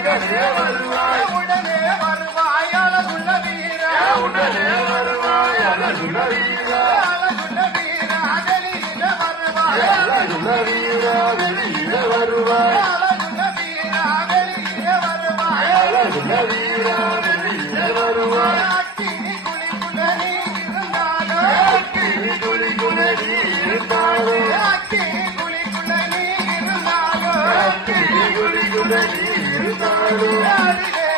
மகனே வருவாய் உடனே வருவாய் அழகுள்ள வீர உடனே வருவாய் அழகுள்ள வீர அழகுள்ள வீர வெளியில வருவாய் அழகுள்ள வீர வெளியில வருவாய் அழகுள்ள வீர வெளியில வருவாய் அழகுள்ள வீர வெளியில வருவாய் அக்கினி குளிக்குள்ள நீ இருந்தாலும் அக்கினி குளிக்குள்ள நீ இருந்தாலும் அக்கினி குளிக்குள்ள நீ இருந்தாலும் அக்கினி குளிக்குள்ள நீ இருந்தாலும் அறிவே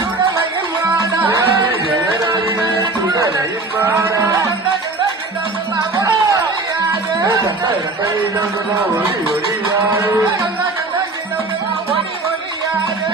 சுடலையும் வாடா அறிவே சுடலையும் வாடா ஒளி ஒளியாது ஒளி ஒளியாது